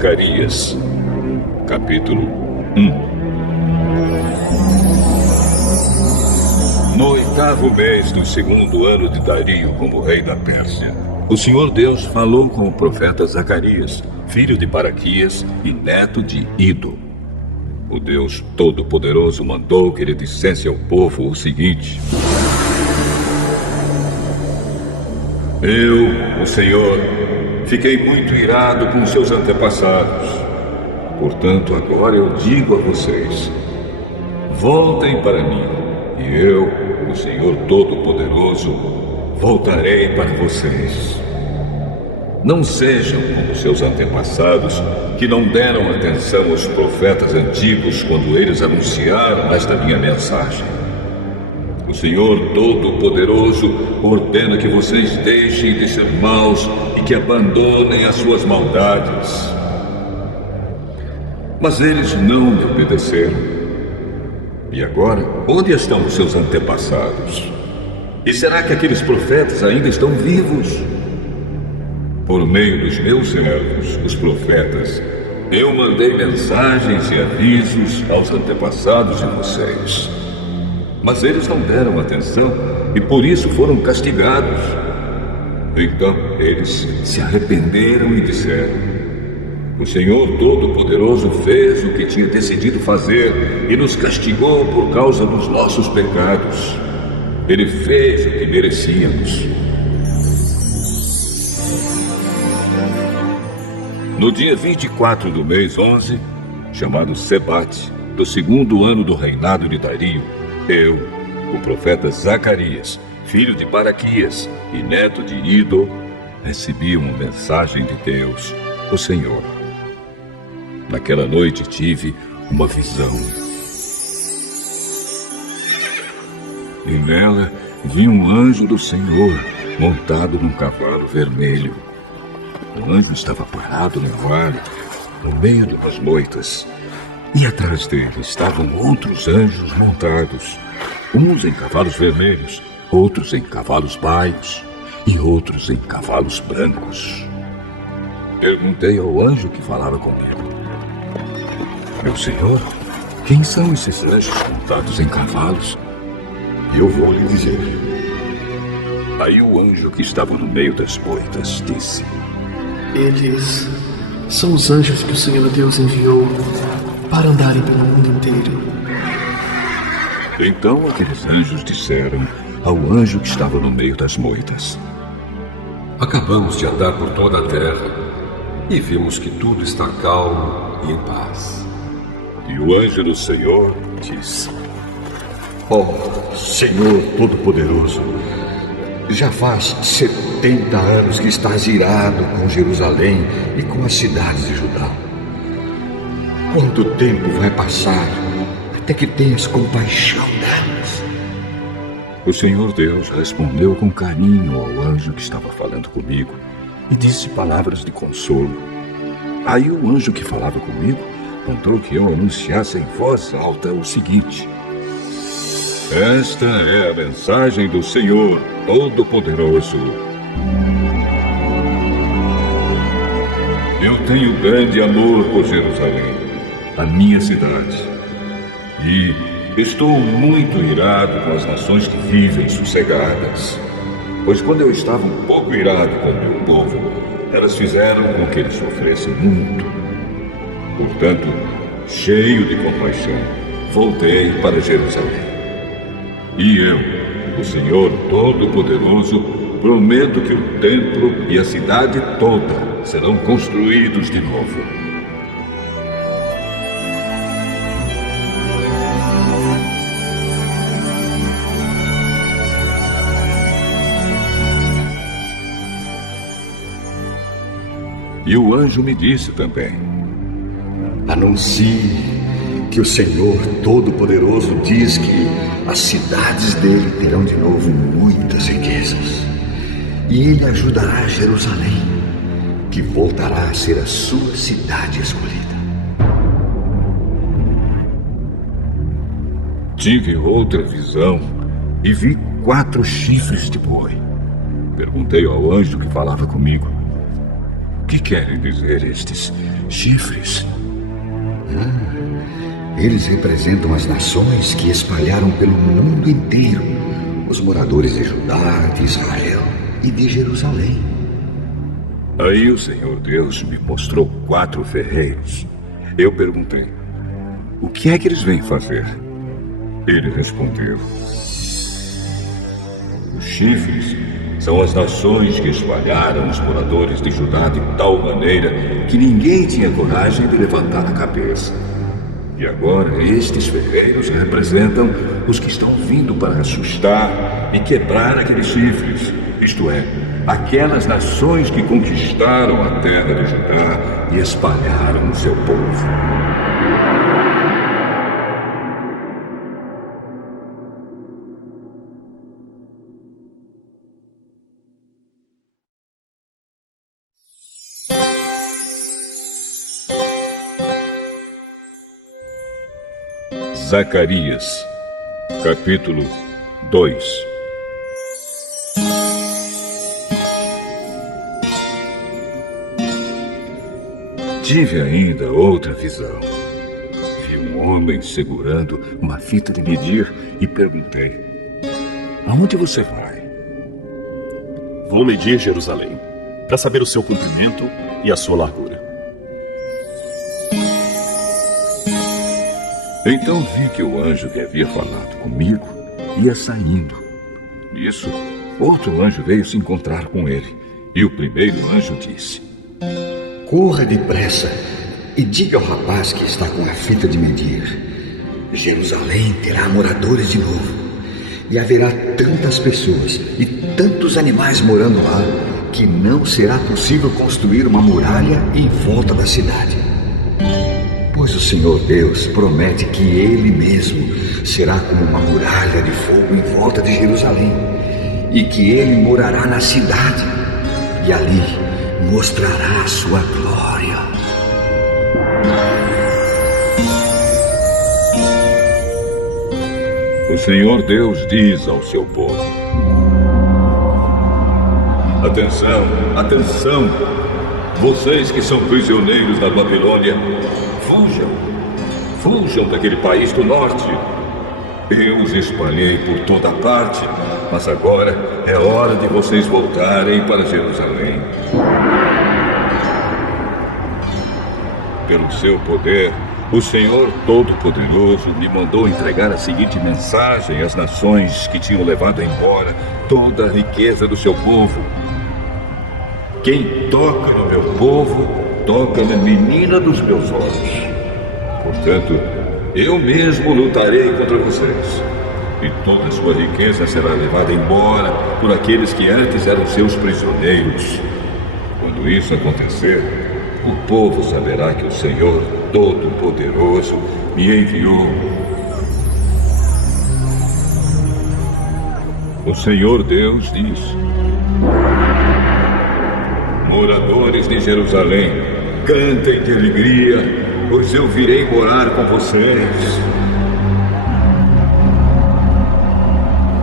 Zacarias, capítulo 1. No 8º mês do 2º ano de Dario como rei da Pérsia, o Senhor Deus falou com o profeta Zacarias, filho de Baraquias e neto de Ido. O Deus Todo-Poderoso mandou que ele dissesse ao povo o seguinte: Eu, o Senhor, fiquei muito irado com seus antepassados. Portanto, agora eu digo a vocês: voltem para mim, e eu, o Senhor Todo-Poderoso, voltarei para vocês. Não sejam como seus antepassados, que não deram atenção aos profetas antigos quando eles anunciaram esta minha mensagem. O Senhor Todo-Poderoso ordena que vocês deixem de ser maus e que abandonem as suas maldades. Mas eles não me obedeceram. E agora, onde estão os seus antepassados? E será que aqueles profetas ainda estão vivos? Por meio dos meus servos, os profetas, eu mandei mensagens e avisos aos antepassados de vocês. Mas eles não deram atenção e por isso foram castigados. Então eles se arrependeram e disseram: o Senhor Todo-Poderoso fez o que tinha decidido fazer e nos castigou por causa dos nossos pecados. Ele fez o que merecíamos. No dia 24 do mês 11, chamado Sebate, do 2º ano do reinado de Dario, eu, o profeta Zacarias, filho de Baraquias e neto de Ido, recebi uma mensagem de Deus, o Senhor. Naquela noite tive uma visão. E nela vi um anjo do Senhor montado num cavalo vermelho. O anjo estava parado no vale, no meio de umas moitas. E atrás dele estavam outros anjos montados, uns em cavalos vermelhos, outros em cavalos baios e outros em cavalos brancos. Perguntei ao anjo que falava comigo: meu senhor, quem são esses anjos montados em cavalos? Eu vou lhe dizer. Aí o anjo que estava no meio das moitas disse: eles são os anjos que o Senhor Deus enviou para andarem pelo mundo inteiro. Então aqueles anjos disseram ao anjo que estava no meio das moitas: acabamos de andar por toda a terra e vimos que tudo está calmo e em paz. E o anjo do Senhor disse: Senhor Todo-Poderoso, já faz 70 anos que estás irado com Jerusalém e com as cidades de Judá. Quanto tempo vai passar até que tenhas compaixão delas? O Senhor Deus respondeu com carinho ao anjo que estava falando comigo e disse palavras de consolo. Aí o anjo que falava comigo mandou que eu anunciasse em voz alta o seguinte: esta é a mensagem do Senhor Todo-Poderoso. Eu tenho grande amor por Jerusalém, a minha cidade, e estou muito irado com as nações que vivem sossegadas. Pois quando eu estava um pouco irado com o meu povo, elas fizeram com que ele sofresse muito. Portanto, cheio de compaixão, voltei para Jerusalém. E eu, o Senhor Todo-Poderoso, prometo que o templo e a cidade toda serão construídos de novo. E o anjo me disse também: anuncie que o Senhor Todo-Poderoso diz que as cidades dele terão de novo muitas riquezas. E ele ajudará Jerusalém, que voltará a ser a sua cidade escolhida. Tive outra visão e vi 4 chifres de boi. Perguntei ao anjo que falava comigo: que querem dizer estes chifres? Eles representam as nações que espalharam pelo mundo inteiro, os moradores de Judá, de Israel e de Jerusalém. Aí o Senhor Deus me mostrou 4 ferreiros. Eu perguntei: o que é que eles vêm fazer? Ele respondeu: os chifres são as nações que espalharam os moradores de Judá de tal maneira que ninguém tinha coragem de levantar a cabeça. E agora estes ferreiros representam os que estão vindo para assustar e quebrar aqueles chifres, isto é, aquelas nações que conquistaram a terra de Judá e espalharam o seu povo. Zacarias, capítulo 2. Tive ainda outra visão. Vi um homem segurando uma fita de medir e perguntei: aonde você vai? Vou medir Jerusalém, para saber o seu comprimento e a sua largura. Então vi que o anjo que havia falado comigo ia saindo. Nisso, outro anjo veio se encontrar com ele. E o primeiro anjo disse: corra depressa e diga ao rapaz que está com a fita de medir: Jerusalém terá moradores de novo, e haverá tantas pessoas e tantos animais morando lá que não será possível construir uma muralha em volta da cidade. Pois o Senhor Deus promete que Ele mesmo será como uma muralha de fogo em volta de Jerusalém, e que Ele morará na cidade, e ali mostrará a sua glória. O Senhor Deus diz ao seu povo: atenção, atenção! Vocês que são prisioneiros da Babilônia, fujam daquele país do norte. Eu os espalhei por toda parte, mas agora é hora de vocês voltarem para Jerusalém. Pelo seu poder, o Senhor Todo-Poderoso me mandou entregar a seguinte mensagem às nações que tinham levado embora toda a riqueza do seu povo: quem toca no meu povo, toca na menina dos meus olhos. Portanto, eu mesmo lutarei contra vocês, e toda a sua riqueza será levada embora por aqueles que antes eram seus prisioneiros. Quando isso acontecer, o povo saberá que o Senhor Todo-Poderoso me enviou. O Senhor Deus diz: moradores de Jerusalém, cantem de alegria, pois eu virei morar com vocês.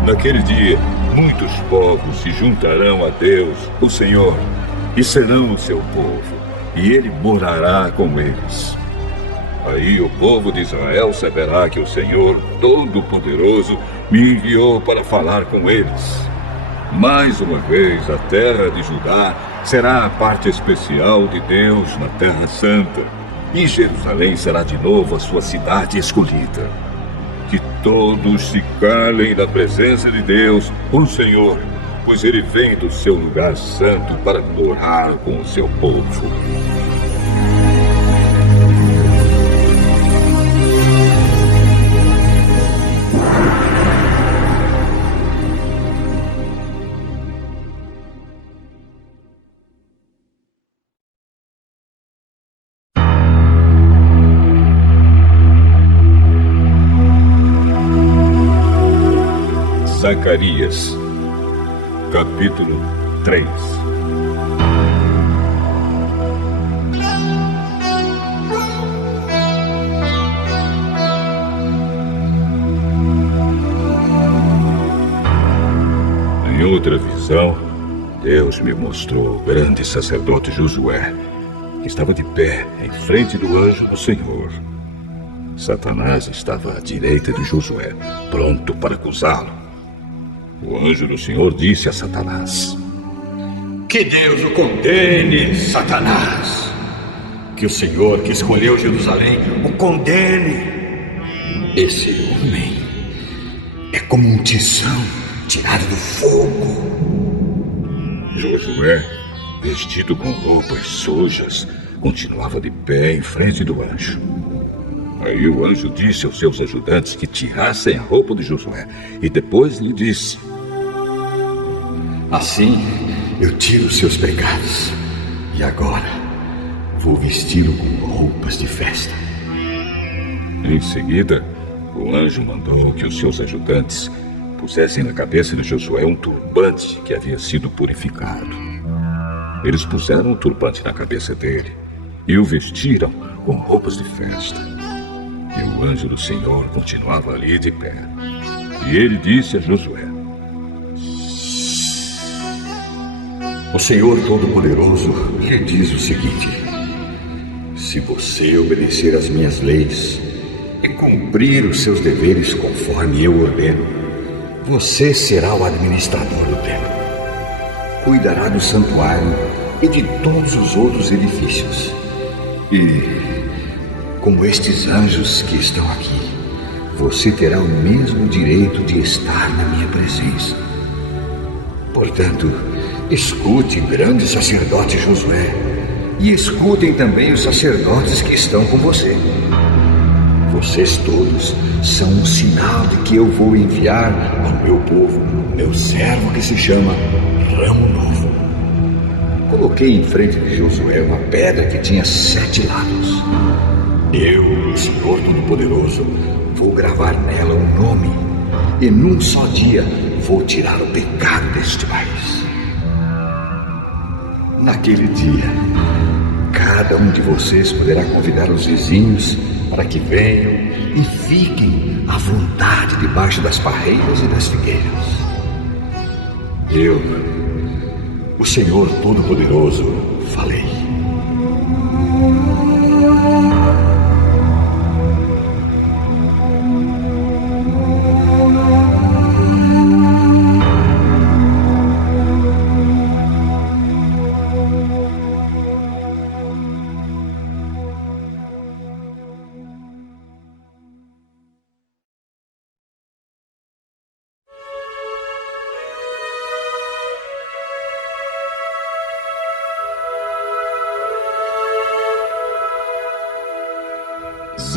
Naquele dia, muitos povos se juntarão a Deus, o Senhor, e serão o seu povo, e Ele morará com eles. Aí o povo de Israel saberá que o Senhor Todo-Poderoso me enviou para falar com eles. Mais uma vez, a terra de Judá será a parte especial de Deus na Terra Santa, e Jerusalém será de novo a sua cidade escolhida. Que todos se calem na presença de Deus, o Senhor, pois Ele vem do seu lugar santo para morar com o seu povo. Zacarias, capítulo 3. Em outra visão, Deus me mostrou o grande sacerdote Josué, que estava de pé em frente do anjo do Senhor. Satanás estava à direita de Josué, pronto para acusá-lo. O anjo do Senhor disse a Satanás: Que Deus o condene, Satanás! Que o Senhor que escolheu Jerusalém o condene! Esse homem é como um tição tirado do fogo. Josué, vestido com roupas sujas, continuava de pé em frente do anjo. Aí o anjo disse aos seus ajudantes que tirassem a roupa de Josué e depois lhe disse: Assim eu tiro os seus pecados e agora vou vesti-lo com roupas de festa. Em seguida, o anjo mandou que os seus ajudantes pusessem na cabeça de Josué um turbante que havia sido purificado. Eles puseram o turbante na cabeça dele e o vestiram com roupas de festa. E o anjo do Senhor continuava ali de pé. E ele disse a Josué: O Senhor Todo-Poderoso lhe diz o seguinte: se você obedecer às minhas leis e cumprir os seus deveres conforme eu ordeno, você será o administrador do templo. Cuidará do santuário e de todos os outros edifícios. E, como estes anjos que estão aqui, você terá o mesmo direito de estar na minha presença. Portanto, escute, grande sacerdote Josué, e escutem também os sacerdotes que estão com você. Vocês todos são um sinal de que eu vou enviar ao meu povo, meu servo que se chama Ramo Novo. Coloquei em frente de Josué uma pedra que tinha 7 lados. Eu, o Senhor Todo-Poderoso, vou gravar nela um nome, e num só dia vou tirar o pecado deste país. Naquele dia, cada um de vocês poderá convidar os vizinhos para que venham e fiquem à vontade debaixo das parreiras e das figueiras. Eu, o Senhor Todo-Poderoso, falei.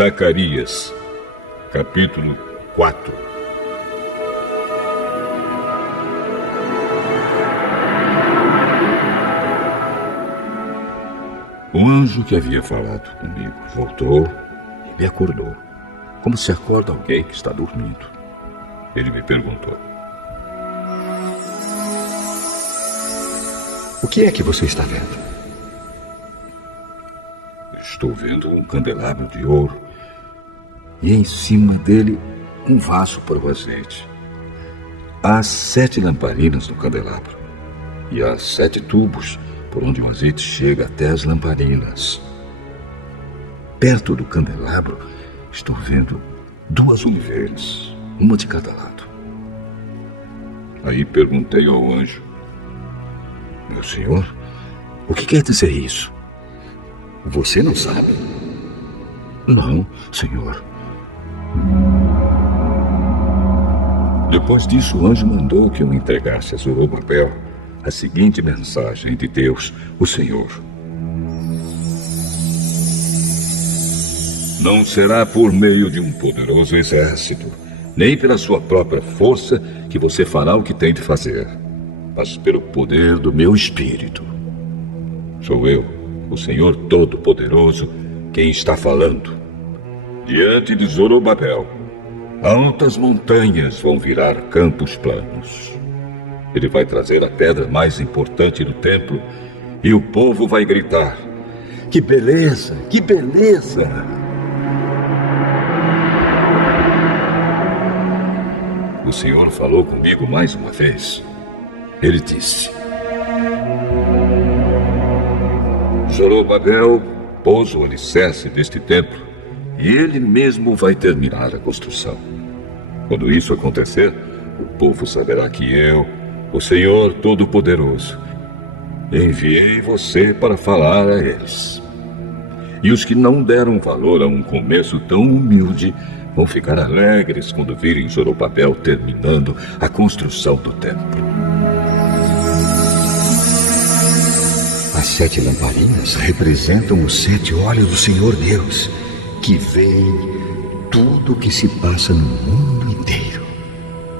Zacarias, capítulo 4. O anjo que havia falado comigo voltou e me acordou, como se acorda alguém que está dormindo. Ele me perguntou: O que é que você está vendo? Estou vendo um candelabro de ouro e em cima dele um vaso para o azeite. Há 7 lamparinas no candelabro e há 7 tubos por onde o azeite chega até as lamparinas. Perto do candelabro estou vendo 2 oliveiras, uma de cada lado. Aí perguntei ao anjo: Meu senhor, o que quer dizer isso? Você não sabe? Não, senhor. Depois disso, o anjo mandou que eu entregasse a Zorobabel a seguinte mensagem de Deus, o Senhor: Não será por meio de um poderoso exército, nem pela sua própria força que você fará o que tem de fazer, mas pelo poder do meu Espírito. Sou eu, o Senhor Todo-Poderoso, quem está falando. Diante de Zorobabel, altas montanhas vão virar campos planos. Ele vai trazer a pedra mais importante do templo e o povo vai gritar: Que beleza! Que beleza! O Senhor falou comigo mais uma vez. Ele disse: Zorobabel pôs o alicerce deste templo e ele mesmo vai terminar a construção. Quando isso acontecer, o povo saberá que eu, o Senhor Todo-Poderoso, enviei você para falar a eles. E os que não deram valor a um começo tão humilde vão ficar alegres quando virem Zorobabel terminando a construção do templo. As 7 lamparinas representam os 7 olhos do Senhor Deus, que veem tudo o que se passa no mundo inteiro.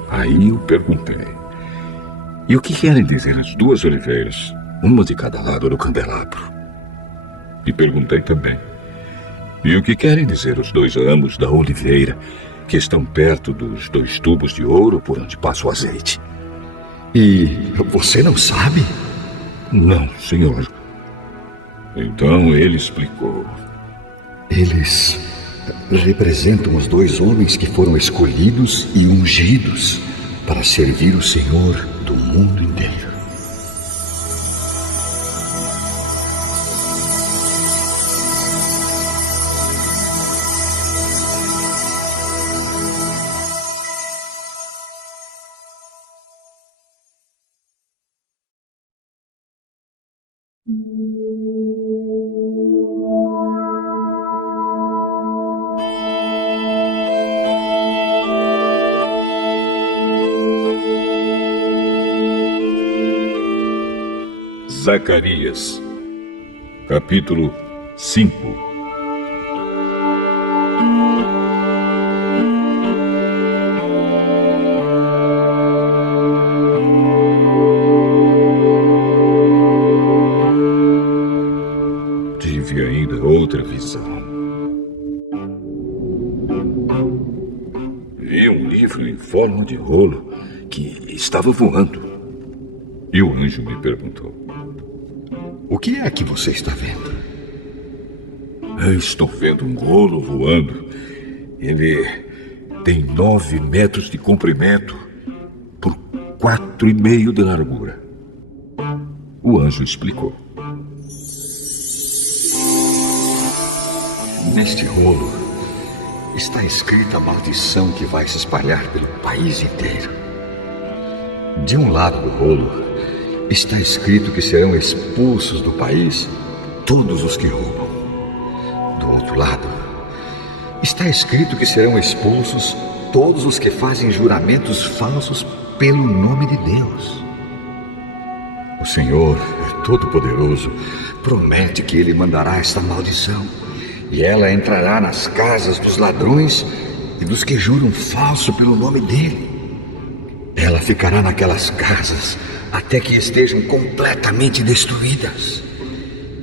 Aí eu perguntei: e o que querem dizer as 2 oliveiras, uma de cada lado do candelabro? E perguntei também: e o que querem dizer os 2 ramos da oliveira que estão perto dos 2 tubos de ouro por onde passa o azeite? E você não sabe? Não, senhor. Então ele explicou. Eles representam os 2 homens que foram escolhidos e ungidos para servir o Senhor do mundo inteiro. Zacarias, capítulo 5. Tive ainda outra visão. Vi um livro em forma de rolo que estava voando. E o anjo me perguntou: o que é que você está vendo? Eu estou vendo um rolo voando. Ele tem 9 metros de comprimento por 4,5 de largura. O anjo explicou. Neste rolo está escrita a maldição que vai se espalhar pelo país inteiro. De um lado do rolo está escrito que serão expulsos do país todos os que roubam. Do outro lado, está escrito que serão expulsos todos os que fazem juramentos falsos pelo nome de Deus. O Senhor Todo-Poderoso promete que Ele mandará esta maldição, e ela entrará nas casas dos ladrões e dos que juram falso pelo nome dEle. Ela ficará naquelas casas até que estejam completamente destruídas,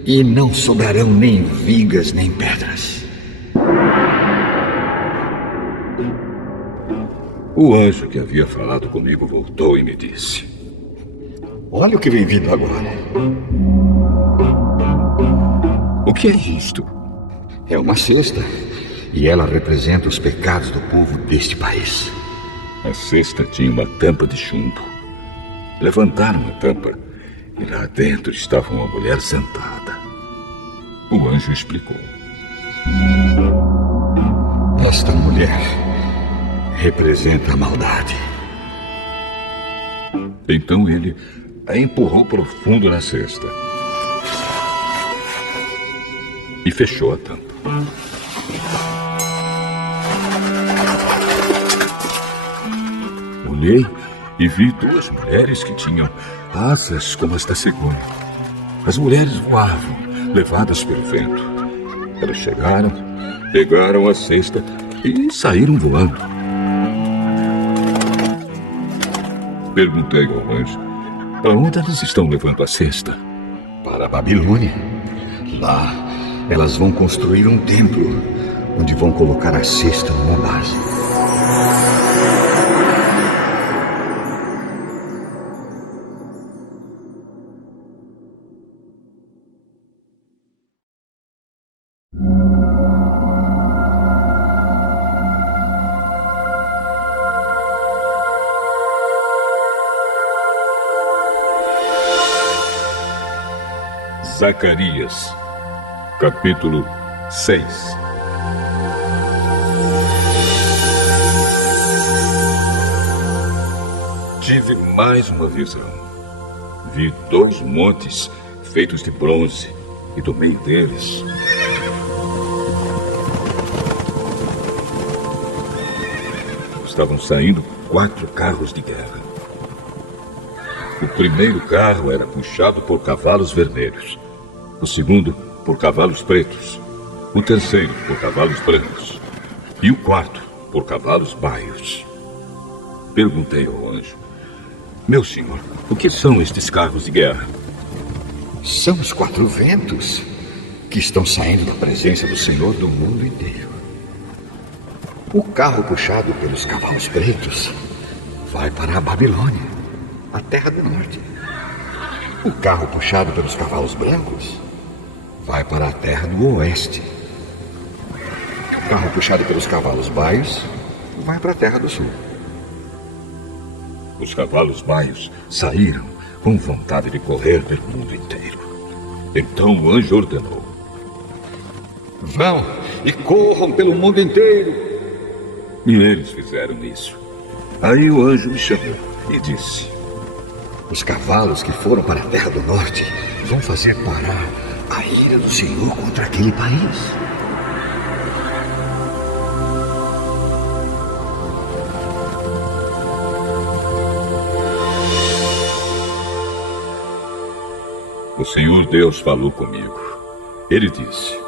e não sobrarão nem vigas nem pedras. O anjo que havia falado comigo voltou e me disse: olha o que vem vindo agora. O que é isto? É uma cesta, e ela representa os pecados do povo deste país. A cesta tinha uma tampa de chumbo. Levantaram a tampa e lá dentro estava uma mulher sentada. O anjo explicou. Esta mulher representa a maldade. Então ele a empurrou profundo na cesta e fechou a tampa. Olhei e vi 2 mulheres que tinham asas como as da cegonha. As mulheres voavam, levadas pelo vento. Elas chegaram, pegaram a cesta e saíram voando. Perguntei ao anjo: para onde elas estão levando a cesta? Para a Babilônia. Lá, elas vão construir um templo, onde vão colocar a cesta numa base. Zacarias, Capítulo 6. Tive mais uma visão. Vi 2 montes feitos de bronze, e do meio deles estavam saindo 4 carros de guerra. O primeiro carro era puxado por cavalos vermelhos, o segundo por cavalos pretos, o terceiro por cavalos brancos e o quarto por cavalos baios. Perguntei ao anjo: meu senhor, o que são estes carros de guerra? São os 4 ventos que estão saindo da presença do Senhor do mundo inteiro. O carro puxado pelos cavalos pretos vai para a Babilônia, a terra do norte. O carro puxado pelos cavalos brancos vai para a terra do oeste. O carro puxado pelos cavalos baios vai para a terra do sul. Os cavalos baios saíram com vontade de correr pelo mundo inteiro. Então o anjo ordenou: vão e corram pelo mundo inteiro. E eles fizeram isso. Aí o anjo me chamou e disse: os cavalos que foram para a terra do norte vão fazer parar a ira do Senhor contra aquele país. O Senhor Deus falou comigo. Ele disse: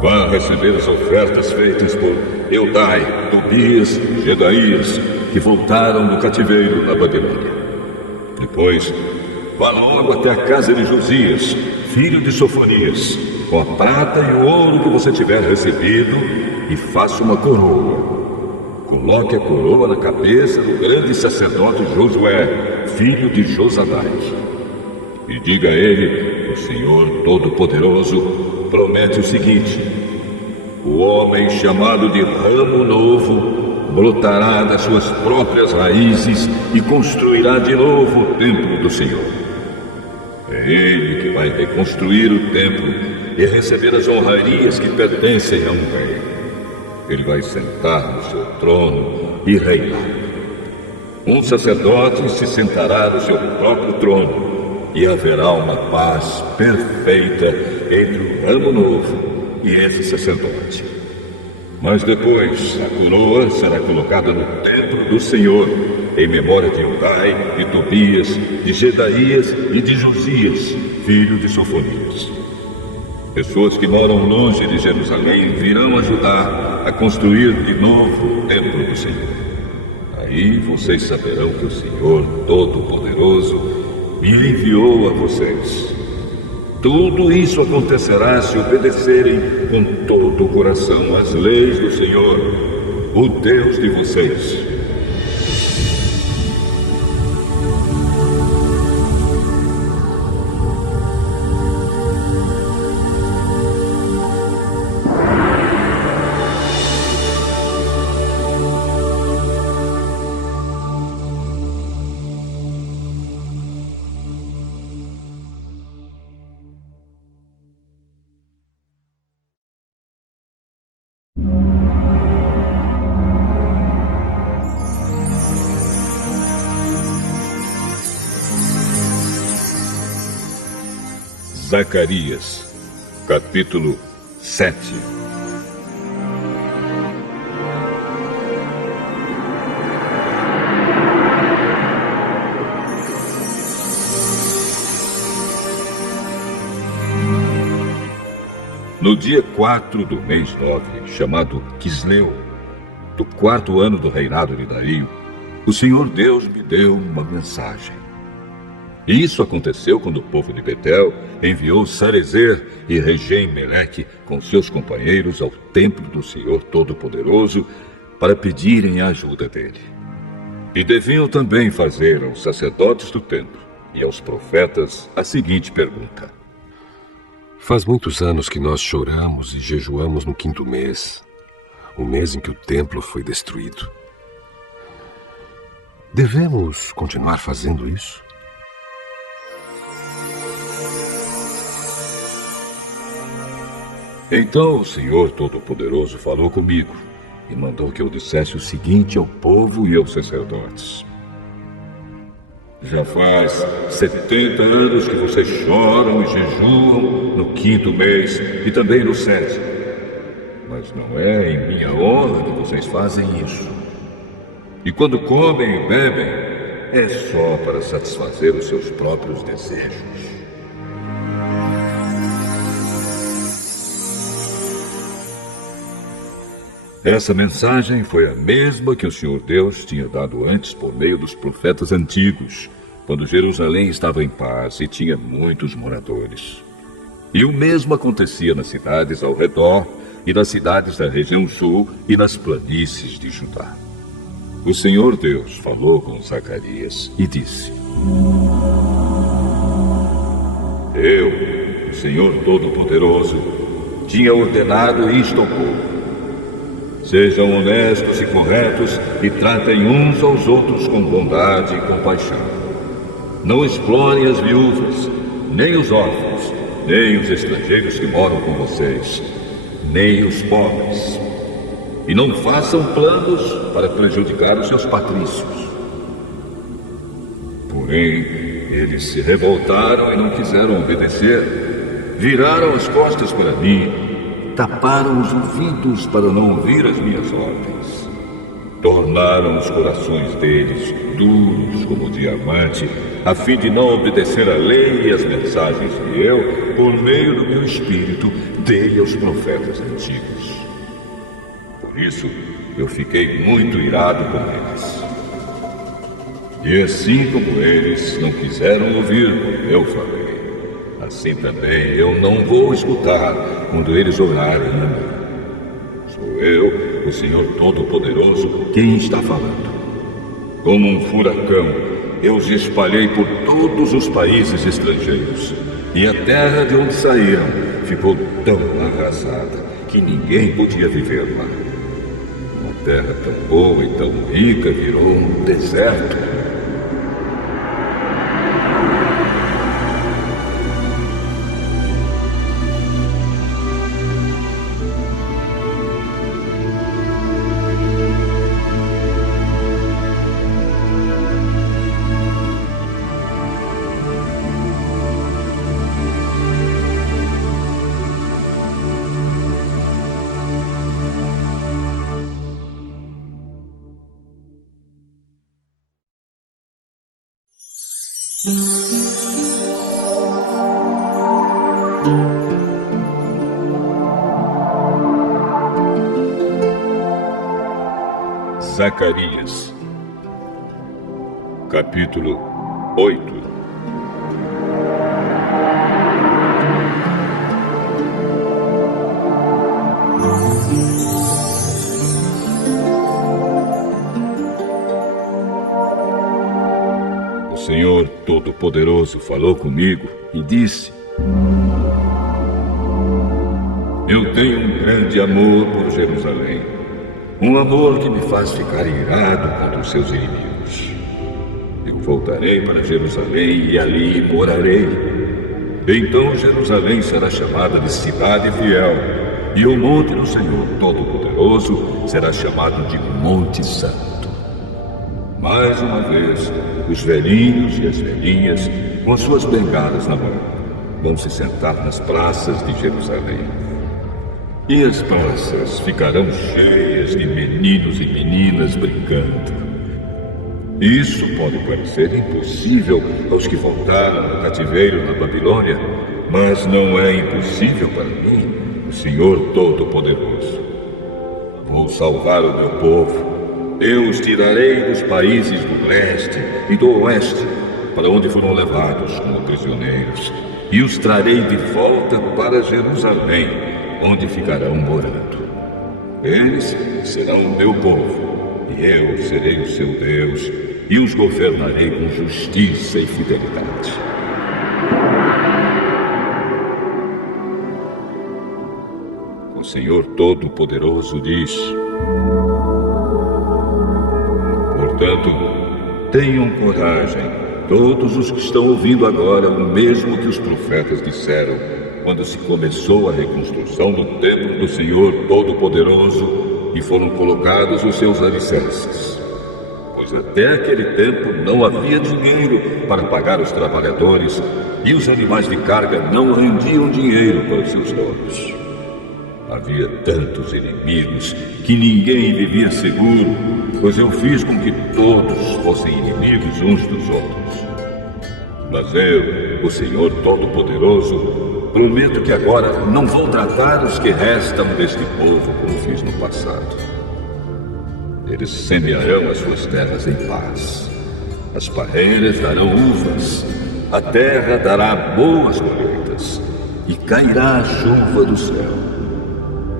vá receber as ofertas feitas por Eldai, Tobias, Jedaías, que voltaram do cativeiro na Babilônia. Depois, vá logo até a casa de Josias, filho de Sofonias, com a prata e o ouro que você tiver recebido, e faça uma coroa. Coloque a coroa na cabeça do grande sacerdote Josué, filho de Josadaque. E diga a ele: o Senhor Todo-Poderoso promete o seguinte: o homem chamado de ramo novo brotará das suas próprias raízes e construirá de novo o templo do Senhor. É ele que vai reconstruir o templo e receber as honrarias que pertencem a um rei. Ele vai sentar no seu trono e reinar. Um sacerdote se sentará no seu próprio trono e haverá uma paz perfeita entre o ramo novo e esse sacerdote. Mas depois a coroa será colocada no templo do Senhor, em memória de Eldai, de Tobias, de Jedaías e de Josias, filho de Sofonias. Pessoas que moram longe de Jerusalém virão ajudar a construir de novo o templo do Senhor. Aí vocês saberão que o Senhor Todo-Poderoso me enviou a vocês. Tudo isso acontecerá se obedecerem com todo o coração às leis do Senhor, o Deus de vocês. Zacarias, capítulo 7. No dia 4 do mês 9, chamado Quisleu, do 4º ano do reinado de Dario, o Senhor Deus me deu uma mensagem. E isso aconteceu quando o povo de Betel enviou Sarezer e Regem-Meleque com seus companheiros ao templo do Senhor Todo-Poderoso para pedirem a ajuda dele. E deviam também fazer aos sacerdotes do templo e aos profetas a seguinte pergunta: Faz muitos anos que nós choramos e jejuamos no 5º mês, o mês em que o templo foi destruído. Devemos continuar fazendo isso? Então o Senhor Todo-Poderoso falou comigo e mandou que eu dissesse o seguinte ao povo e aos sacerdotes: já faz 70 anos que vocês choram e jejuam no 5º mês e também no 7º. Mas não é em minha honra que vocês fazem isso. E quando comem e bebem, é só para satisfazer os seus próprios desejos. Essa mensagem foi a mesma que o Senhor Deus tinha dado antes por meio dos profetas antigos, quando Jerusalém estava em paz e tinha muitos moradores. E o mesmo acontecia nas cidades ao redor e nas cidades da região sul e nas planícies de Judá. O Senhor Deus falou com Zacarias e disse: eu, o Senhor Todo-Poderoso, tinha ordenado isto ao povo. Sejam honestos e corretos e tratem uns aos outros com bondade e compaixão. Não explorem as viúvas, nem os órfãos, nem os estrangeiros que moram com vocês, nem os pobres. E não façam planos para prejudicar os seus patrícios. Porém, eles se revoltaram e não quiseram obedecer. Viraram as costas para mim. Taparam os ouvidos para não ouvir as minhas ordens. Tornaram os corações deles duros como diamante, a fim de não obedecer à lei e às mensagens que eu, por meio do meu espírito, dei aos profetas antigos. Por isso, eu fiquei muito irado com eles. E assim como eles não quiseram ouvir o que eu falei, assim também eu não vou escutar quando eles orarem a mim. Sou eu, o Senhor Todo-Poderoso, quem está falando. Como um furacão, eu os espalhei por todos os países estrangeiros, e a terra de onde saíram ficou tão arrasada que ninguém podia viver lá. Uma terra tão boa e tão rica virou um deserto. Zacarias, capítulo 8. O Senhor Todo-Poderoso falou comigo e disse: eu tenho um grande amor por Jerusalém. Um amor que me faz ficar irado contra os seus inimigos. Eu voltarei para Jerusalém e ali morarei. Então Jerusalém será chamada de cidade fiel, e o monte do Senhor Todo-Poderoso será chamado de Monte Santo. Mais uma vez, os velhinhos e as velhinhas, com as suas bengalas na mão, vão se sentar nas praças de Jerusalém. E as praças ficarão cheias de meninos e meninas brincando. Isso pode parecer impossível aos que voltaram do cativeiro na Babilônia, mas não é impossível para mim, o Senhor Todo-Poderoso. Vou salvar o meu povo. Eu os tirarei dos países do leste e do oeste, para onde foram levados como prisioneiros, e os trarei de volta para Jerusalém, onde ficarão morando. Eles serão o meu povo, e eu serei o seu Deus, e os governarei com justiça e fidelidade. O Senhor Todo-Poderoso diz: portanto, tenham coragem, todos os que estão ouvindo agora o mesmo que os profetas disseram, quando se começou a reconstrução do templo do Senhor Todo-Poderoso e foram colocados os seus alicerces. Pois até aquele tempo não havia dinheiro para pagar os trabalhadores e os animais de carga não rendiam dinheiro para os seus donos. Havia tantos inimigos que ninguém vivia seguro, pois eu fiz com que todos fossem inimigos uns dos outros. Mas eu, o Senhor Todo-Poderoso, prometo que agora não vou tratar os que restam deste povo como fiz no passado. Eles semearão as suas terras em paz. As parreiras darão uvas, a terra dará boas colheitas e cairá a chuva do céu.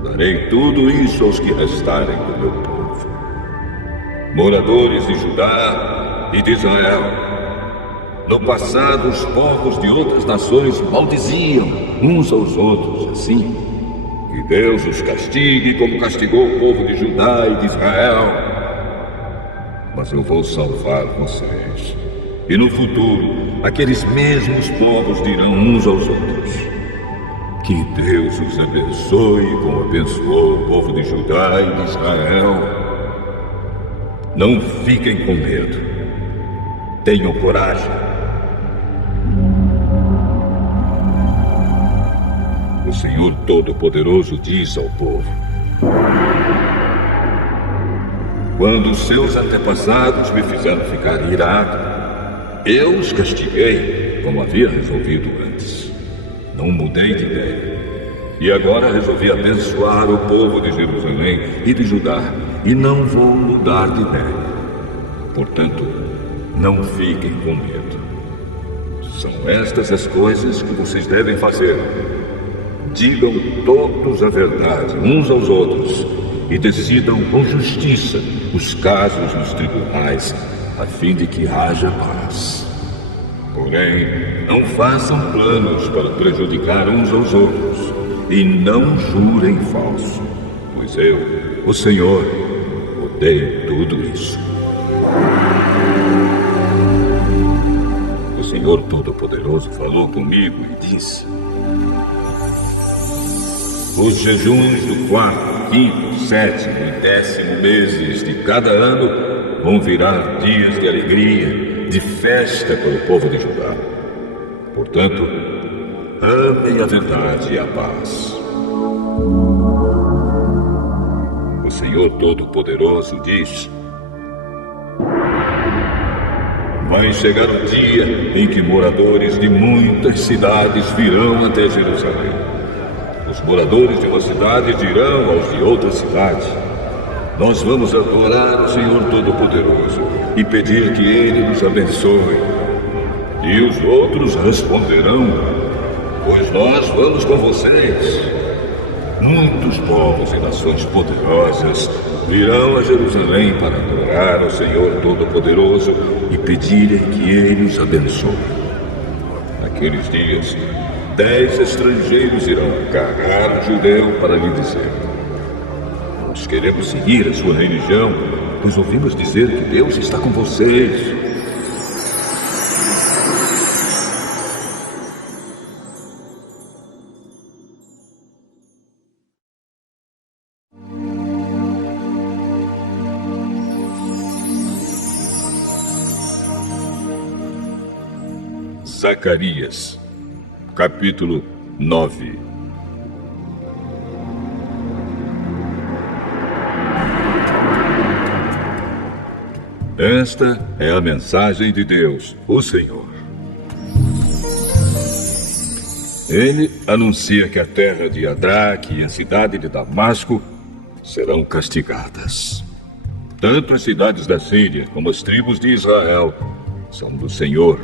Darei tudo isso aos que restarem do meu povo. Moradores de Judá e de Israel, no passado os povos de outras nações maldiziam uns aos outros assim. Que Deus os castigue como castigou o povo de Judá e de Israel. Mas eu vou salvar vocês. E no futuro, aqueles mesmos povos dirão uns aos outros: que Deus os abençoe como abençoou o povo de Judá e de Israel. Não fiquem com medo. Tenham coragem. O Senhor Todo-Poderoso diz ao povo: quando os seus antepassados me fizeram ficar irado, eu os castiguei como havia resolvido antes. Não mudei de ideia. E agora resolvi abençoar o povo de Jerusalém e de Judá, e não vou mudar de ideia. Portanto, não fiquem com medo. São estas as coisas que vocês devem fazer. Digam todos a verdade uns aos outros e decidam com justiça os casos nos tribunais, a fim de que haja paz. Porém, não façam planos para prejudicar uns aos outros e não jurem falso, pois eu, o Senhor, odeio tudo isso. O Senhor Todo-Poderoso falou comigo e disse: os jejuns do 4º, 5º, 7º e 10º meses de cada ano vão virar dias de alegria, de festa para o povo de Judá. Portanto, amem a verdade e a paz. O Senhor Todo-Poderoso diz: vai chegar o dia em que moradores de muitas cidades virão até Jerusalém. Os moradores de uma cidade dirão aos de outra cidade: nós vamos adorar o Senhor Todo-Poderoso e pedir que Ele nos abençoe. E os outros responderão: pois nós vamos com vocês. Muitos povos e nações poderosas virão a Jerusalém para adorar o Senhor Todo-Poderoso e pedirem que Ele os abençoe. Naqueles dias, 10 estrangeiros irão agarrar um judeu para lhe dizer: nós queremos seguir a sua religião, pois ouvimos dizer que Deus está com vocês. Zacarias, capítulo 9. Esta é a mensagem de Deus, o Senhor. Ele anuncia que a terra de Adraque e a cidade de Damasco serão castigadas. Tanto as cidades da Síria como as tribos de Israel são do Senhor.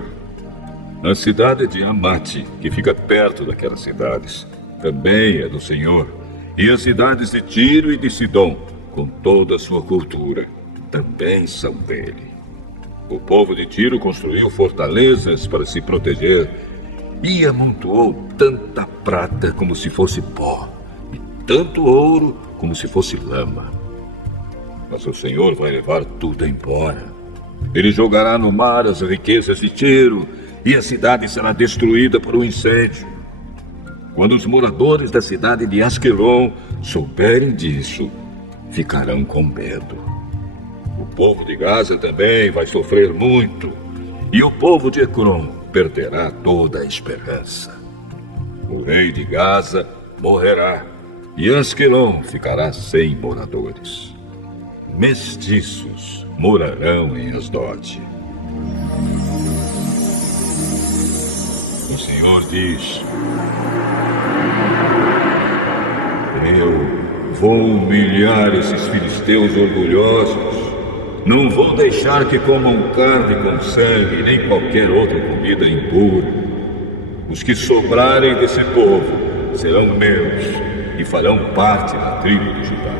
A cidade de Amate, que fica perto daquelas cidades, também é do Senhor. E as cidades de Tiro e de Sidom, com toda a sua cultura, também são dele. O povo de Tiro construiu fortalezas para se proteger e amontoou tanta prata como se fosse pó, e tanto ouro como se fosse lama. Mas o Senhor vai levar tudo embora. Ele jogará no mar as riquezas de Tiro, e a cidade será destruída por um incêndio. Quando os moradores da cidade de Asquelon souberem disso, ficarão com medo. O povo de Gaza também vai sofrer muito, e o povo de Ecrom perderá toda a esperança. O rei de Gaza morrerá, e Asquelon ficará sem moradores. Mestiços morarão em Asdod. O Senhor diz: eu vou humilhar esses filisteus orgulhosos. Não vou deixar que comam carne com sangue, nem qualquer outra comida impura. Os que sobrarem desse povo serão meus e farão parte da tribo de Judá.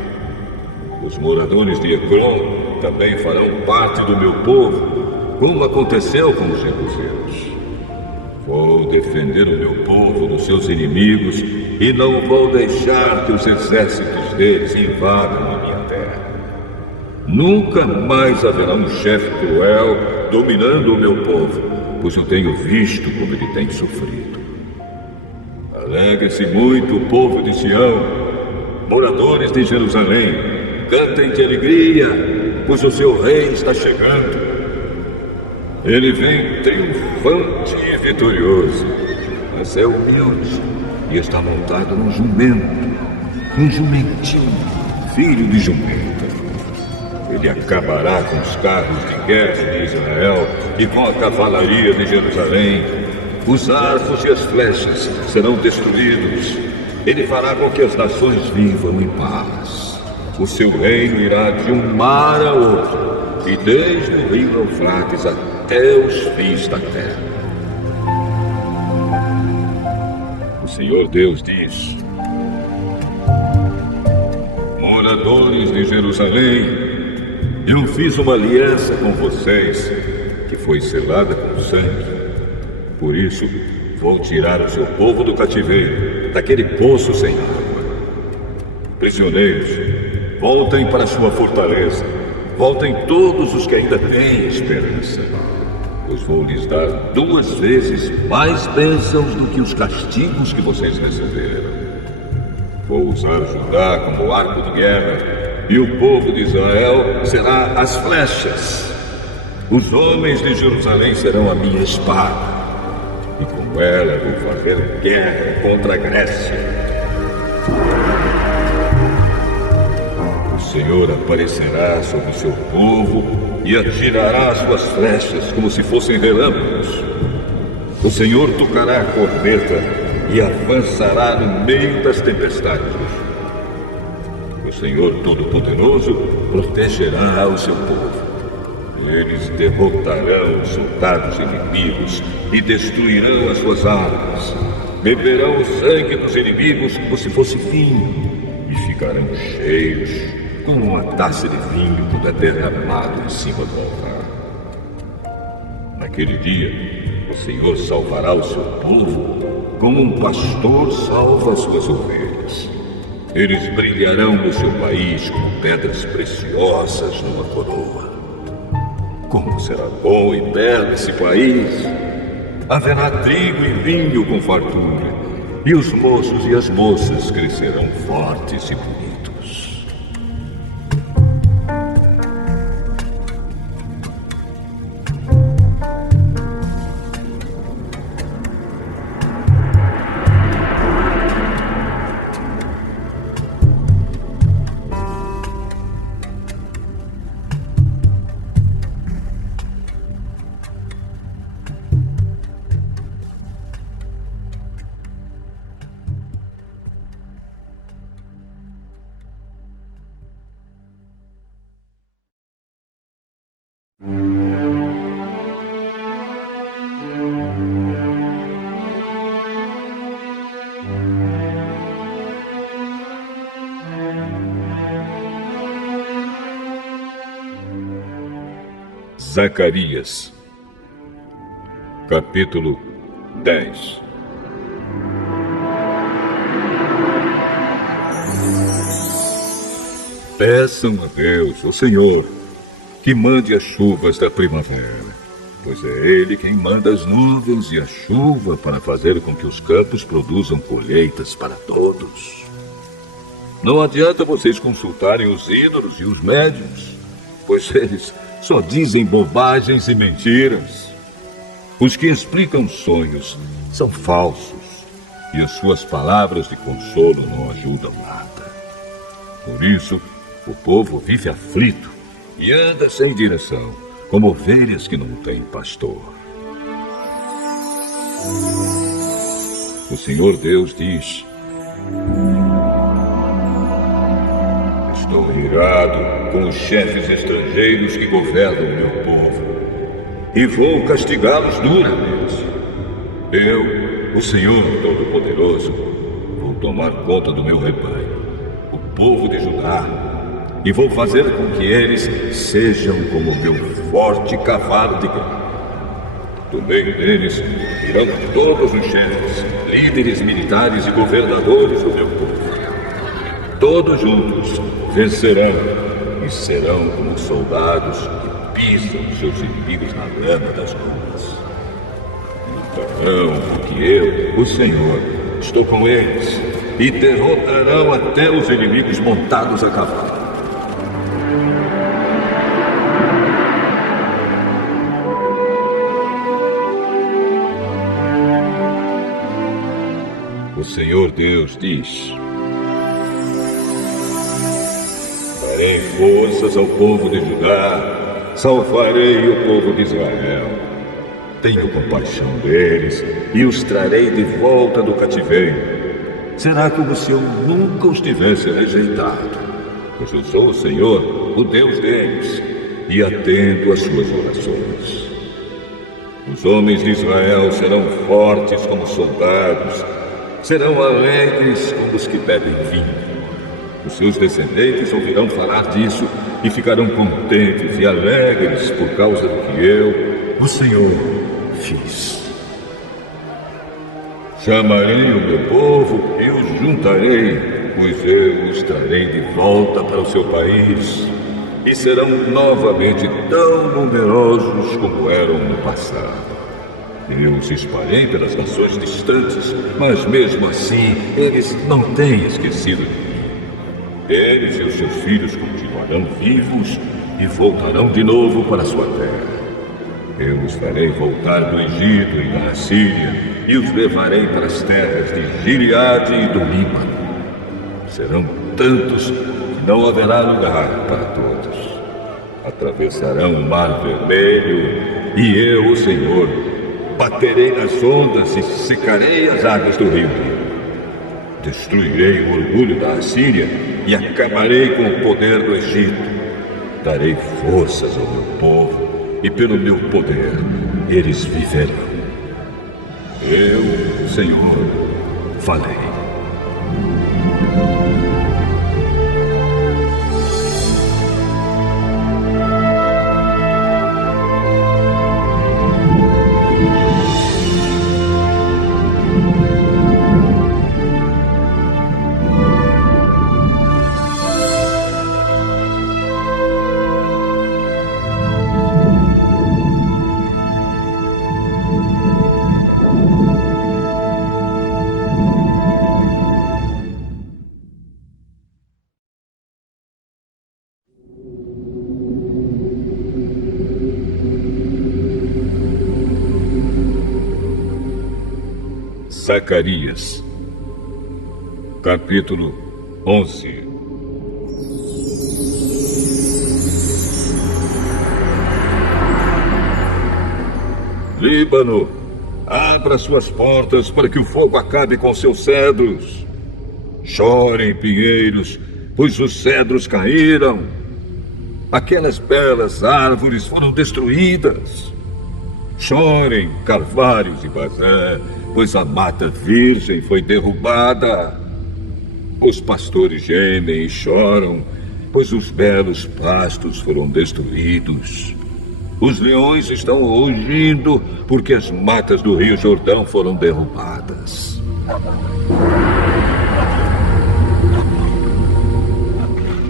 Os moradores de Ecrom também farão parte do meu povo, como aconteceu com os jebuseus. Vou defender o meu povo dos seus inimigos e não vou deixar que os exércitos deles invadam a minha terra. Nunca mais haverá um chefe cruel dominando o meu povo, pois eu tenho visto como ele tem sofrido. Alegre-se muito o povo de Sião, moradores de Jerusalém, cantem de alegria, pois o seu rei está chegando. Ele vem triunfante e vitorioso, mas é humilde e está montado num jumento, um jumentinho, filho de jumenta. Ele acabará com os carros de guerra de Israel e com a cavalaria de Jerusalém. Os arcos e as flechas serão destruídos. Ele fará com que as nações vivam em paz. O seu reino irá de um mar a outro, e desde o rio Eufrates até os fins da terra. O Senhor Deus diz: moradores de Jerusalém, eu fiz uma aliança com vocês, que foi selada com sangue. Por isso, vou tirar o seu povo do cativeiro, daquele poço sem água. Prisioneiros, voltem para sua fortaleza. Voltem todos os que ainda têm esperança, pois vou lhes dar 2 vezes mais bênçãos do que os castigos que vocês receberam. Vou usar Judá como arco de guerra, e o povo de Israel será as flechas. Os homens de Jerusalém serão a minha espada, e com ela vou fazer guerra contra a Grécia. O Senhor aparecerá sobre o seu povo e atirará suas flechas como se fossem relâmpagos. O Senhor tocará a corneta e avançará no meio das tempestades. O Senhor Todo-Poderoso protegerá o seu povo. Eles derrotarão os soldados inimigos e destruirão as suas armas. Beberão o sangue dos inimigos como se fosse vinho e ficarão cheios como uma taça de vinho quando é derramado em cima do altar. Naquele dia, o Senhor salvará o seu povo como um pastor salva as suas ovelhas. Eles brilharão no seu país como pedras preciosas numa coroa. Como será bom e belo esse país! Haverá trigo e vinho com fartura, e os moços e as moças crescerão fortes e bonitos. Zacarias, capítulo 10. Peçam a Deus, o Senhor, que mande as chuvas da primavera, pois é Ele quem manda as nuvens e a chuva para fazer com que os campos produzam colheitas para todos. Não adianta vocês consultarem os ídolos e os médiuns, pois eles só dizem bobagens e mentiras. Os que explicam sonhos são falsos, e as suas palavras de consolo não ajudam nada. Por isso, o povo vive aflito e anda sem direção, como ovelhas que não têm pastor. O Senhor Deus diz: estou irado com os chefes estrangeiros que governam o meu povo, e vou castigá-los duramente. Eu, o Senhor Todo-Poderoso, vou tomar conta do meu rebanho, o povo de Judá, e vou fazer com que eles sejam como o meu forte cavalo de guerra. Do meio deles irão todos os chefes, líderes militares e governadores do meu povo. Todos juntos vencerão e serão como soldados que pisam seus inimigos na lama das ruas. Lutarão porque eu, o Senhor, estou com eles, e derrotarão até os inimigos montados a cavalo. O Senhor Deus diz: darei forças ao povo de Judá, salvarei o povo de Israel. Tenho compaixão deles e os trarei de volta do cativeiro. Será como se eu nunca os tivesse rejeitado, pois eu sou o Senhor, o Deus deles, e atendo às suas orações. Os homens de Israel serão fortes como soldados, serão alegres como os que bebem vinho. Os seus descendentes ouvirão falar disso e ficarão contentes e alegres por causa do que eu, o Senhor, fiz. Chamarei o meu povo e os juntarei, pois eu os trarei de volta para o seu país, e serão novamente tão numerosos como eram no passado. Eu os espalhei pelas nações distantes, mas mesmo assim eles não têm esquecido de mim. Eles e os seus filhos continuarão vivos e voltarão de novo para sua terra. Eu os farei voltar do Egito e da Assíria e os levarei para as terras de Gileade e do Líbano. Serão tantos que não haverá lugar para todos. Atravessarão o Mar Vermelho e eu, o Senhor, baterei nas ondas e secarei as águas do rio. Destruirei o orgulho da Assíria e acabarei com o poder do Egito. Darei forças ao meu povo e pelo meu poder eles viverão. Eu, Senhor, falei. Zacarias, capítulo 11. Líbano, abra suas portas para que o fogo acabe com seus cedros. Chorem, pinheiros, pois os cedros caíram. Aquelas belas árvores foram destruídas. Chorem, carvalhos e Bazã, pois a mata virgem foi derrubada. Os pastores gemem e choram, pois os belos pastos foram destruídos. Os leões estão rugindo, porque as matas do Rio Jordão foram derrubadas.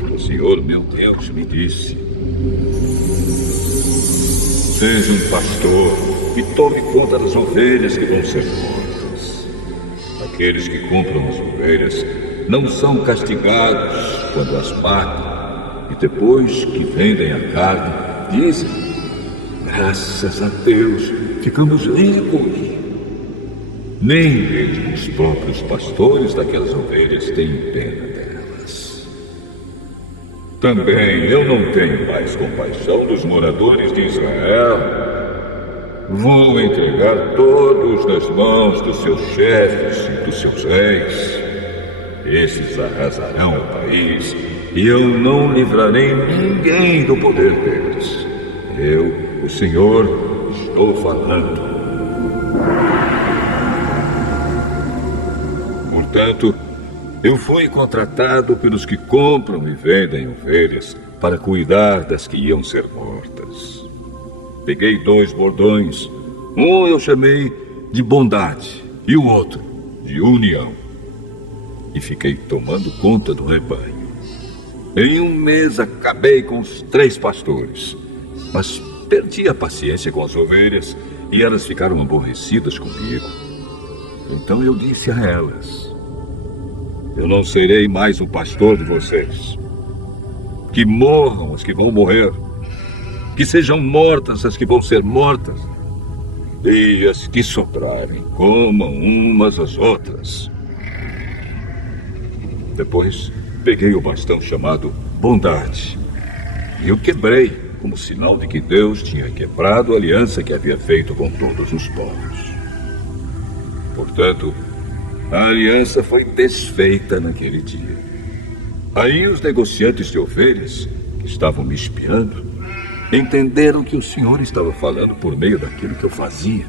O Senhor, meu Deus, me disse: Seja um pastor e tome conta das ovelhas que vão ser mortas. Aqueles que compram as ovelhas não são castigados quando as matam, e depois que vendem a carne, dizem: graças a Deus, ficamos ricos. Nem mesmo os próprios pastores daquelas ovelhas têm pena delas. Também eu não tenho mais compaixão dos moradores de Israel. Vou entregar todos nas mãos dos seus chefes e dos seus reis. Esses arrasarão o país e eu não livrarei ninguém do poder deles. Eu, o Senhor, estou falando. Portanto, eu fui contratado pelos que compram e vendem ovelhas para cuidar das que iam ser mortas. Peguei 2 bordões. Um eu chamei de bondade e o outro de união. E fiquei tomando conta do rebanho. Em um mês acabei com os 3 pastores, mas perdi a paciência com as ovelhas e elas ficaram aborrecidas comigo. Então eu disse a elas: eu não serei mais o pastor de vocês. Que morram as que vão morrer. Que sejam mortas as que vão ser mortas. E as que sobrarem, comam umas às outras. Depois, peguei o bastão chamado bondade e o quebrei como sinal de que Deus tinha quebrado a aliança que havia feito com todos os povos. Portanto, a aliança foi desfeita naquele dia. Aí os negociantes de ovelhas, que estavam me espiando, entenderam que o Senhor estava falando por meio daquilo que eu fazia.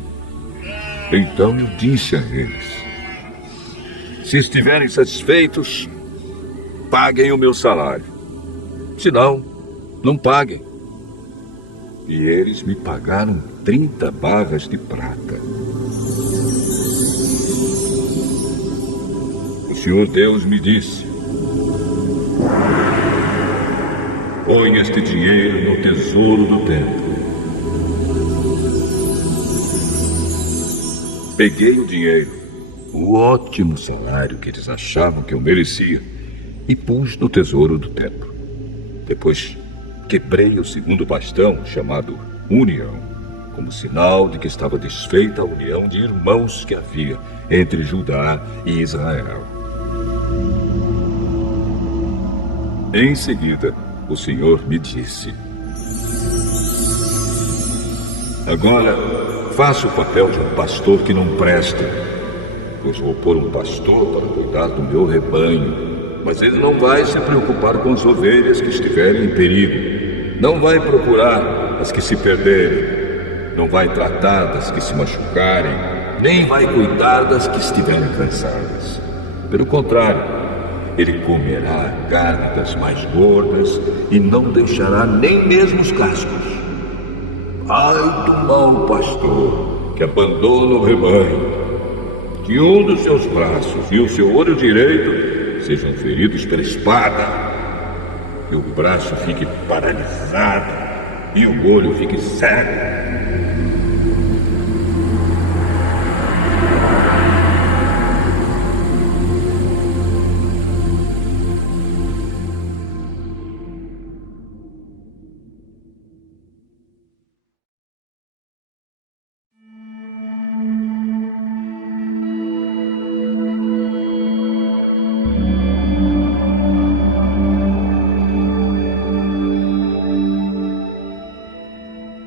Então eu disse a eles: se estiverem satisfeitos, paguem o meu salário. Se não, não paguem. E eles me pagaram 30 barras de prata. O Senhor Deus me disse: põe este dinheiro no tesouro do templo. Peguei o dinheiro, o ótimo salário que eles achavam que eu merecia, e pus no tesouro do templo. Depois quebrei o segundo bastão, chamado união, como sinal de que estava desfeita a união de irmãos que havia entre Judá e Israel. Em seguida, o Senhor me disse: agora faça o papel de um pastor que não presta, pois vou pôr um pastor para cuidar do meu rebanho. Mas ele não vai se preocupar com as ovelhas que estiverem em perigo. Não vai procurar as que se perderem. Não vai tratar das que se machucarem. Nem vai cuidar das que estiverem cansadas. Pelo contrário, ele comerá a carne das mais gordas e não deixará nem mesmo os cascos. Ai do mau pastor que abandona o rebanho. Que um dos seus braços e o seu olho direito sejam feridos pela espada, e o braço fique paralisado, e o olho fique cego.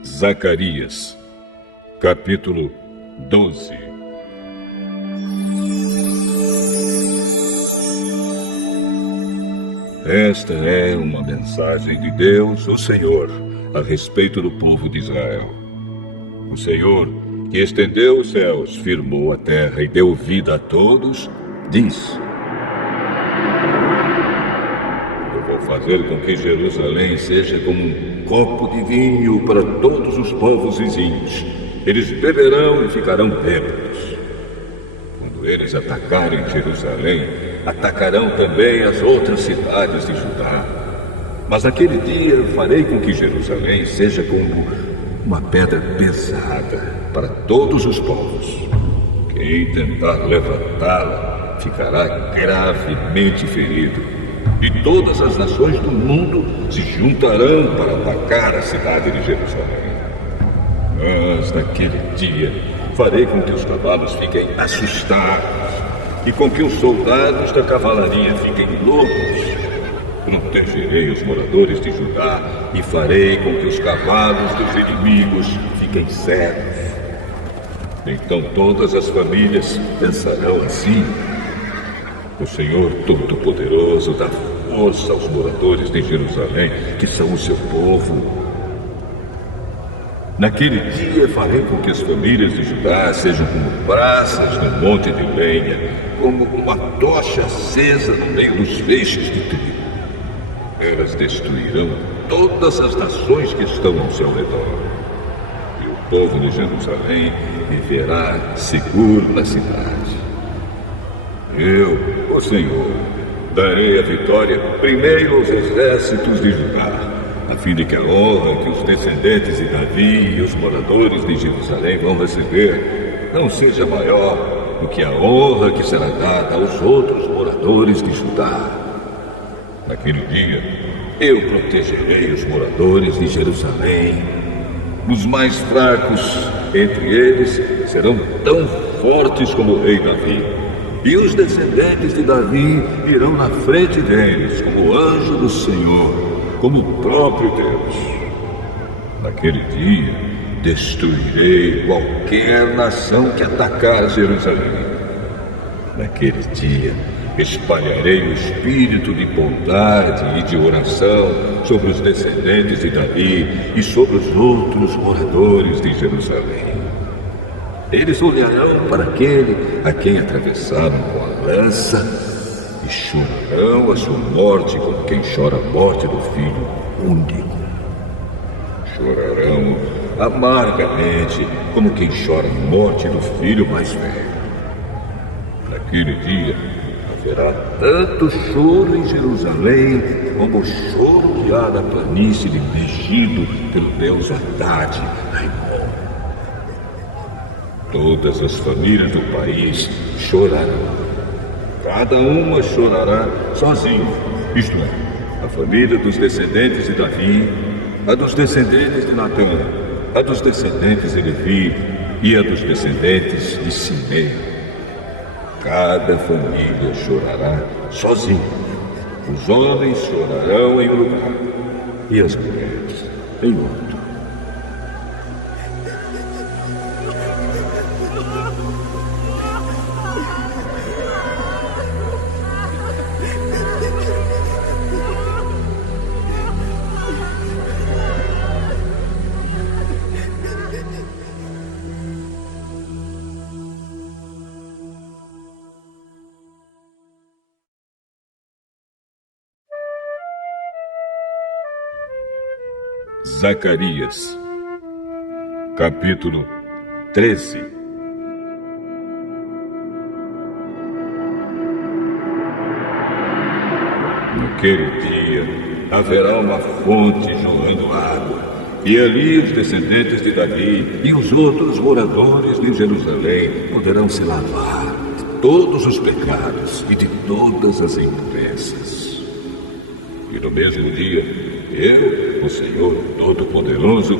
Zacarias, capítulo 12. Esta é uma mensagem de Deus, o Senhor, a respeito do povo de Israel. O Senhor, que estendeu os céus, firmou a terra e deu vida a todos, diz: eu vou fazer com que Jerusalém seja como um copo de vinho para todos os povos vizinhos. Eles beberão e ficarão bêbados. Quando eles atacarem Jerusalém, atacarão também as outras cidades de Judá. Mas naquele dia eu farei com que Jerusalém seja como uma pedra pesada para todos os povos. Quem tentar levantá-la ficará gravemente ferido, e todas as nações do mundo se juntarão para atacar a cidade de Jerusalém. Mas naquele dia farei com que os cavalos fiquem assustados e com que os soldados da cavalaria fiquem loucos. Protegerei os moradores de Judá e farei com que os cavalos dos inimigos fiquem cegos. Então todas as famílias pensarão assim: o Senhor Todo-Poderoso dá força aos moradores de Jerusalém, que são o seu povo. Naquele dia farei com que as famílias de Judá sejam como brasas no monte de lenha, como uma tocha acesa no meio dos feixes de trigo. Elas destruirão todas as nações que estão ao seu redor. E o povo de Jerusalém viverá seguro na cidade. Eu, o Senhor, darei a vitória primeiro aos exércitos de Judá, a fim de que a honra que os descendentes de Davi e os moradores de Jerusalém vão receber não seja maior do que a honra que será dada aos outros moradores de Judá. Naquele dia, eu protegerei os moradores de Jerusalém. Os mais fracos entre eles serão tão fortes como o rei Davi, e os descendentes de Davi irão na frente deles como anjo do Senhor, como o próprio Deus. Naquele dia, destruirei qualquer nação que atacar Jerusalém. Naquele dia, espalharei o espírito de bondade e de oração sobre os descendentes de Davi e sobre os outros moradores de Jerusalém. Eles olharão para aquele a quem atravessaram com a lança e chorarão a sua morte como quem chora a morte do filho único. Chorarão amargamente como quem chora a morte do filho mais velho. Naquele dia haverá tanto choro em Jerusalém como o choro que há na planície de Megido pelo deus Haddad, Raimon. Todas as famílias do país chorarão. Cada uma chorará sozinha, isto é, a família dos descendentes de Davi, a dos descendentes de Natã, a dos descendentes de Levi e a dos descendentes de Simei. Cada família chorará sozinha. Os homens chorarão em um lugar e as mulheres em outro. Zacarias, capítulo 13. Naquele dia haverá uma fonte jorrando água, e ali os descendentes de Davi e os outros moradores de Jerusalém poderão se lavar de todos os pecados e de todas as impurezas. E no mesmo dia, eu, o Senhor Todo-Poderoso,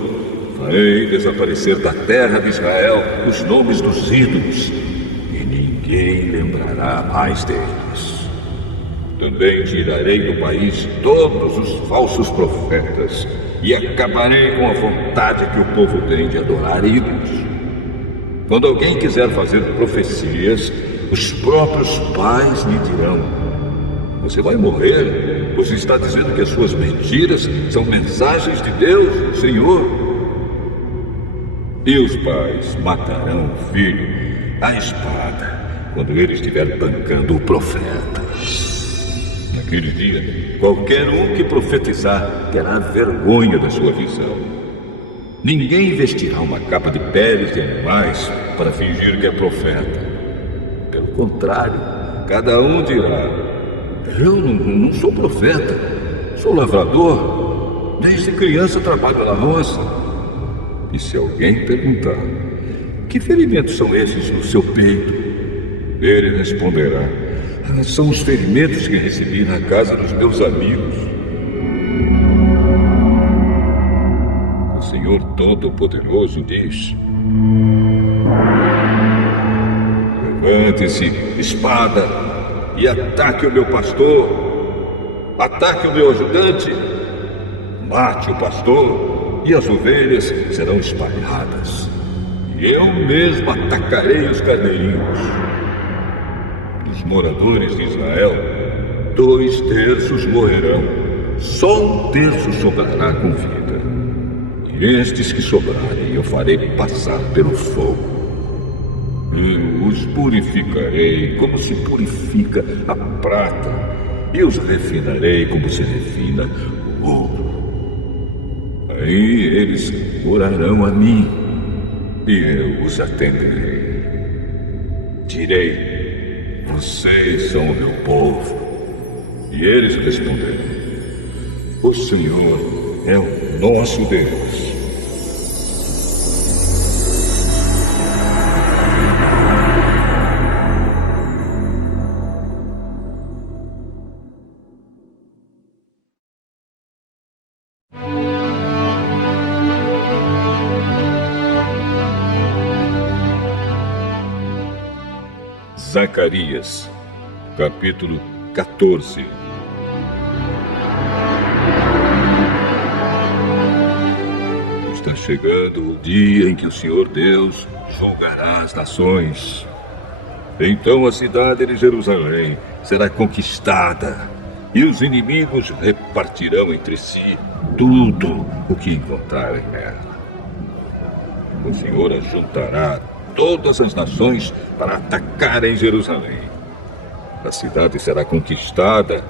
farei desaparecer da terra de Israel os nomes dos ídolos, e ninguém lembrará mais deles. Também tirarei do país todos os falsos profetas, e acabarei com a vontade que o povo tem de adorar ídolos. Quando alguém quiser fazer profecias, os próprios pais lhe dirão: você vai morrer. Você está dizendo que as suas mentiras são mensagens de Deus, Senhor? E os pais matarão o filho à espada quando ele estiver bancando o profeta. Naquele dia, qualquer um que profetizar terá vergonha da sua visão. Ninguém vestirá uma capa de peles de animais para fingir que é profeta. Pelo contrário, cada um dirá: eu não sou profeta, sou lavrador. Desde criança trabalho na roça. E se alguém perguntar: que ferimentos são esses no seu peito? Ele responderá: são os ferimentos que recebi na casa dos meus amigos. O Senhor Todo-Poderoso diz: levante-se, espada, e ataque o meu pastor. Ataque o meu ajudante. Mate o pastor, e as ovelhas serão espalhadas. E eu mesmo atacarei os carneirinhos. Dos moradores de Israel, 2/3 morrerão. Só 1/3 sobrará com vida. E estes que sobrarem eu farei passar pelo fogo. Eu os purificarei como se purifica a prata, e os refinarei como se refina o ouro. Aí eles orarão a mim, e eu os atenderei. Direi: vocês são o meu povo. E eles responderão: o Senhor é o nosso Deus. Zacarias, capítulo 14. Está chegando o dia em que o Senhor Deus julgará as nações. Então a cidade de Jerusalém será conquistada, e os inimigos repartirão entre si tudo o que encontrarem nela. O Senhor ajuntará todas as nações para atacarem Jerusalém. A cidade será conquistada,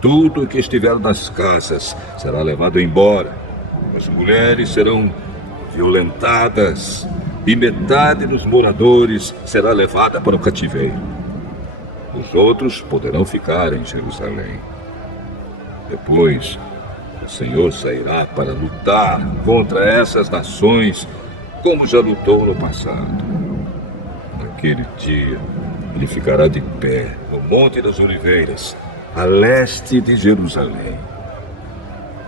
tudo o que estiver nas casas será levado embora. As mulheres serão violentadas, e metade dos moradores será levada para o cativeiro. Os outros poderão ficar em Jerusalém. Depois, o Senhor sairá para lutar contra essas nações, como já lutou no passado. Naquele dia, ele ficará de pé no Monte das Oliveiras, a leste de Jerusalém.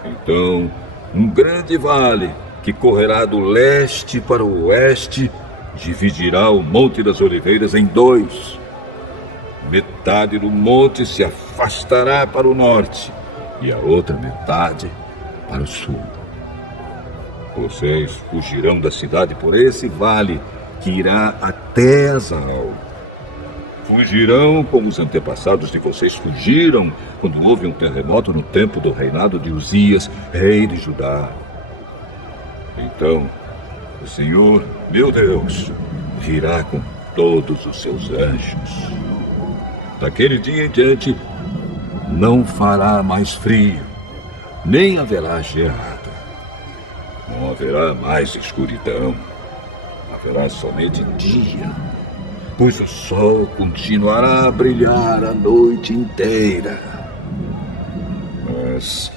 Então, um grande vale que correrá do leste para o oeste dividirá o Monte das Oliveiras em 2. Metade do monte se afastará para o norte e a outra metade para o sul. Vocês fugirão da cidade por esse vale que irá até Azal. Fugirão como os antepassados de vocês fugiram quando houve um terremoto no tempo do reinado de Uzias, rei de Judá. Então, o Senhor, meu Deus, virá com todos os seus anjos. Daquele dia em diante, não fará mais frio, nem haverá geada. Não haverá mais escuridão. Haverá somente dia, pois o sol continuará a brilhar a noite inteira. Mas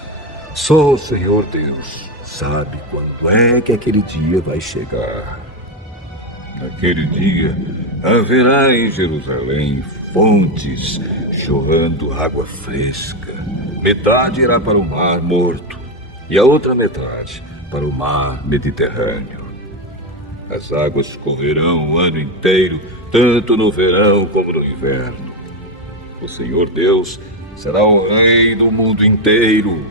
só o Senhor Deus sabe quando é que aquele dia vai chegar. Naquele dia haverá em Jerusalém fontes jorrando água fresca. Metade irá para o Mar Morto e a outra metade para o Mar Mediterrâneo. As águas correrão o ano inteiro, tanto no verão como no inverno. O Senhor Deus será o Rei do mundo inteiro.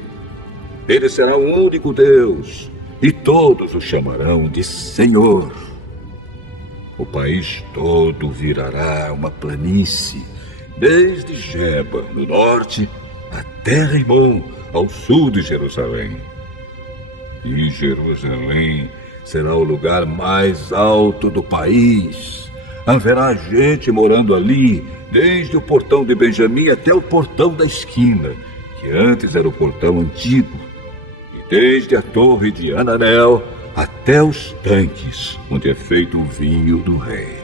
Ele será o único Deus, e todos o chamarão de Senhor. O país todo virará uma planície, desde Geba, no norte, até Rimon, ao sul de Jerusalém. E Jerusalém será o lugar mais alto do país. Haverá gente morando ali, desde o portão de Benjamim até o portão da esquina, que antes era o portão antigo, e desde a torre de Ananel até os tanques, onde é feito o vinho do rei.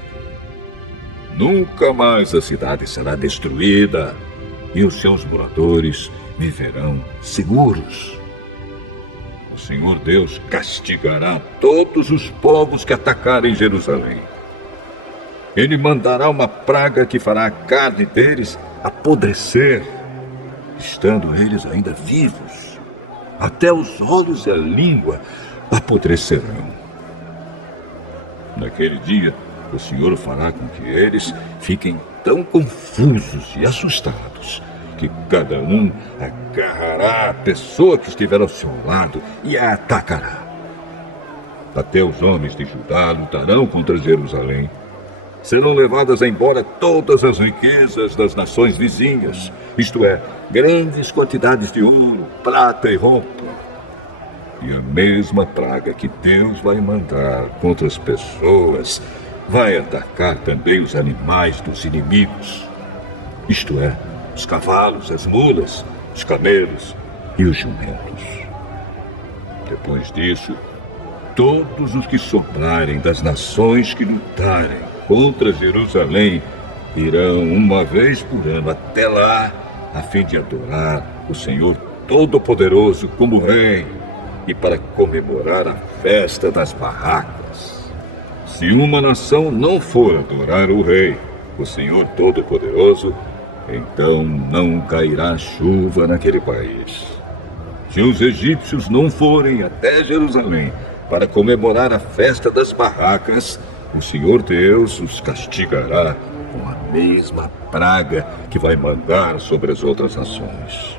Nunca mais a cidade será destruída, e os seus moradores viverão seguros. O o Senhor Deus castigará todos os povos que atacarem Jerusalém. Ele mandará uma praga que fará a carne deles apodrecer, estando eles ainda vivos. Até os olhos e a língua apodrecerão. Naquele dia, o Senhor fará com que eles fiquem tão confusos e assustados que cada um agarrará a pessoa que estiver ao seu lado e a atacará. Até os homens de Judá lutarão contra Jerusalém. Serão levadas embora todas as riquezas das nações vizinhas, isto é, grandes quantidades de ouro, prata e roupa. E a mesma praga que Deus vai mandar contra as pessoas vai atacar também os animais dos inimigos, isto é, os cavalos, as mulas, os camelos e os jumentos. Depois disso, todos os que sobrarem das nações que lutarem contra Jerusalém irão uma vez por ano até lá, a fim de adorar o Senhor Todo-Poderoso como Rei e para comemorar a festa das barracas. Se uma nação não for adorar o Rei, o Senhor Todo-Poderoso, então não cairá chuva naquele país. Se os egípcios não forem até Jerusalém para comemorar a festa das barracas, o Senhor Deus os castigará com a mesma praga que vai mandar sobre as outras nações.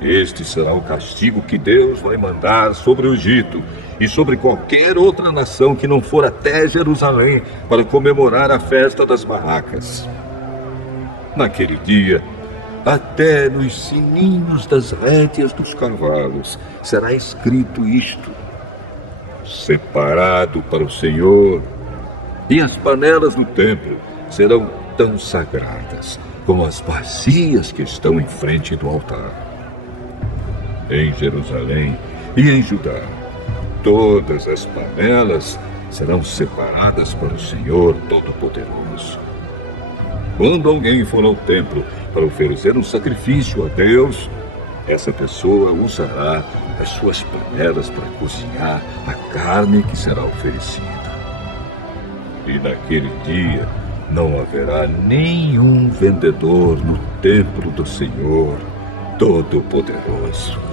Este será o castigo que Deus vai mandar sobre o Egito e sobre qualquer outra nação que não for até Jerusalém para comemorar a festa das barracas. Naquele dia, até nos sininhos das rédeas dos cavalos será escrito isto: separado para o Senhor. E as panelas do templo serão tão sagradas como as bacias que estão em frente do altar. Em Jerusalém e em Judá, todas as panelas serão separadas para o Senhor Todo-Poderoso. Quando alguém for ao templo para oferecer um sacrifício a Deus, essa pessoa usará as suas panelas para cozinhar a carne que será oferecida. E naquele dia não haverá nenhum vendedor no templo do Senhor Todo-Poderoso.